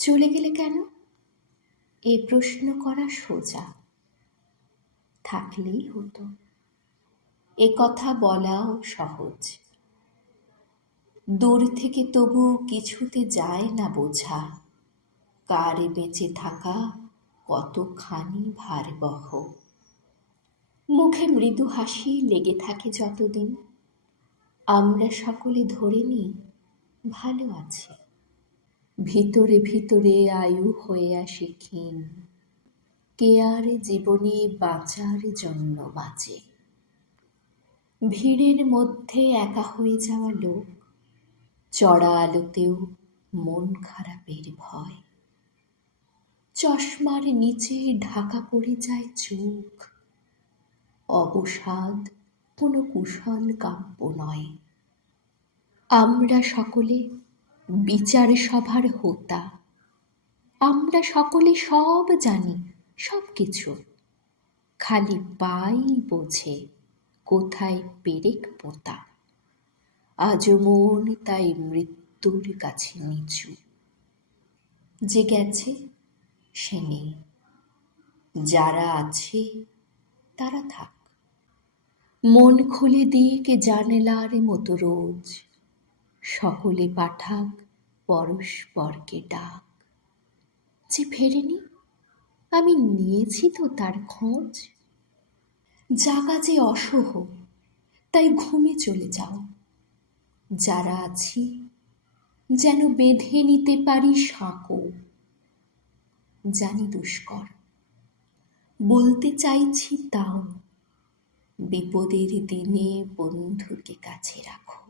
চলে গেলে কেন? এ প্রশ্ন করা সোজা, থাকলেই হতো। এ কথা বলাও সহজ। দূর থেকে তবু কিছুতে যায় না বোঝা, কার বেঁচে থাকা কতখানি ভারবহ। মুখে মৃদু হাসি লেগে থাকে যতদিন, আমরা সকলে ধরে নিই ভালো আছে। ভিতরে ভিতরে আয়ু হয়ে আসে ক্ষীণ, কে আর জীবনে বাঁচার জন্য বাঁচে। ভিড়ের মধ্যে একা হয়ে যাওয়া লোক, চড়া আলোতেও মন খারাপের ভয়। চশমার নিচে ঢাকা পড়ে যায় চোখ, অবসাদ কোনো কুশল কাব্য নয়। আমরা সকলে বিচার সভার হোতা, আমরা সকলে সব জানি, সব কিছু, খালি পাই বোঝে কোথায় পেরেক পোঁতা। আজও মন তাই মৃত্যুর কাছে নিচু। যে গেছে সে নেই, যারা আছে তারা থাক। মন খুলে দিক জানেলার মতো রোজ, সকলে পাঠাক পরস্পরকে ডাক। যে ফেরেনি আমি নিয়েছি তো তার খোঁজ। জাগা যে অসহ তাই ঘুমে চলে যাও। যারা আছি যেন বেঁধে নিতে পারি সাঁকো। জানি দুষ্কর, বলতে চাইছি তাও, বিপদের দিনে বন্ধুকে কাছে রাখো।